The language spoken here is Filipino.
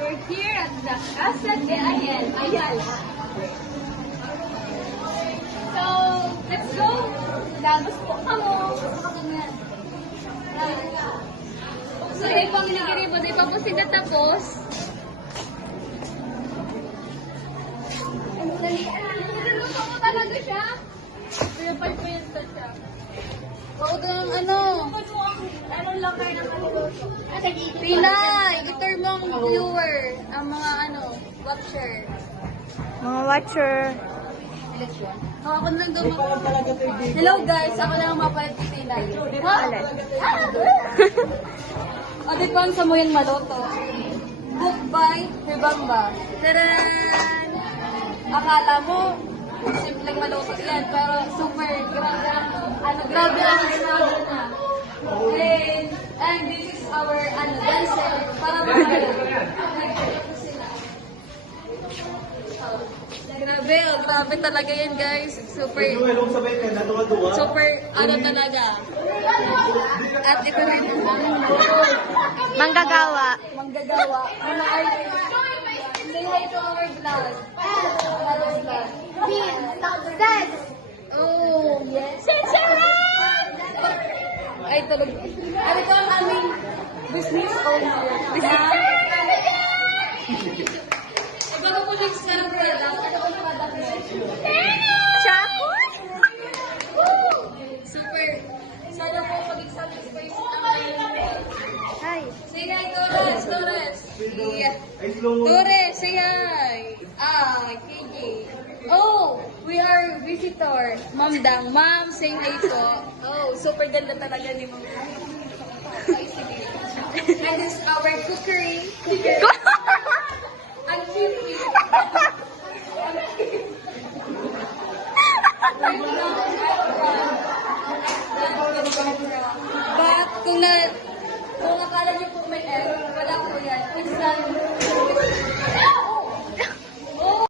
We're here at the Casa de Ayala. So, let's go. Lagos po kamo. So, ipang nagiri po. Di pa po sila tapos. Niluluto ko talaga siya. Kaya pa yun siya. Huwag ng ano. Ano lang kayo na maluluto? Pila, i-turn mong viewer. Ang mga ano, watcher. Mga watcher. Ako lang daw Hello guys, ako lang ang mapalit ni Pila. Ha? O, di ba ang samuyan maluto? Book by Ribamba. Taran! Akala mo, simpleng maluto yan, pero super, grabe ang ginawa na. And this is our dancer. Para grabe talaga yan guys. Super, talaga. At ito rin Manggagawa. manggagawa. Mga artist. Say hi to our vlog. Success! Oh, yes. Ay, talaga. Ano ito ang aming business owner. Bago po yung sarap product, ano po yung product niya? Chocolate? Super. Sana po maging satisfy sa Hi. Say hi, Torres. Torres. Yeah. Torres, say hi. KJ. Oh, we are visitor. Ma'am Dang. Ma'am, say hi po. Oh, super ganda talaga ni Ma'am. And this is our cookery. Ang cute. But kung akala niyo po may egg, wala po yan. It's